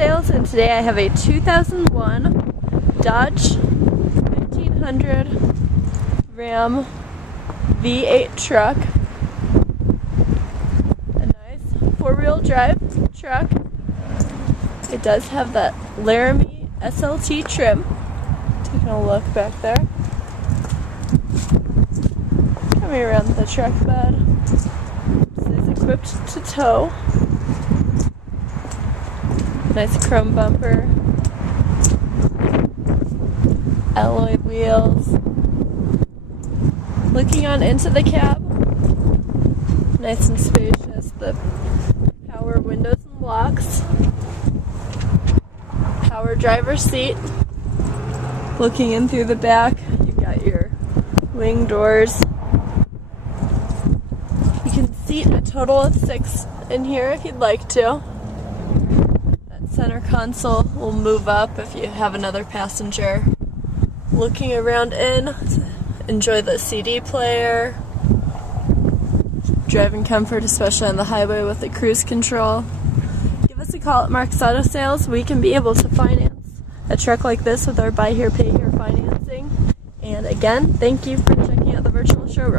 Sales, and today I have a 2001 Dodge 1500 Ram V8 truck. A nice four-wheel drive truck. It does have that Laramie SLT trim. Taking a look back there. Coming around the truck bed. This is equipped to tow. Nice chrome bumper. Alloy wheels. Looking on into the cab. Nice and spacious. The power windows and locks. Power driver's seat. Looking in through the back, you've got your wing doors. You can seat a total of 6 in here if you'd like to. That center console will move up if you have another passenger. Looking around in, enjoy the CD player. Driving comfort, especially on the highway with the cruise control. Give us a call at Mark's Auto Sales. We can be able to finance a truck like this with our buy here, pay here financing. And again, thank you for checking out the virtual showroom.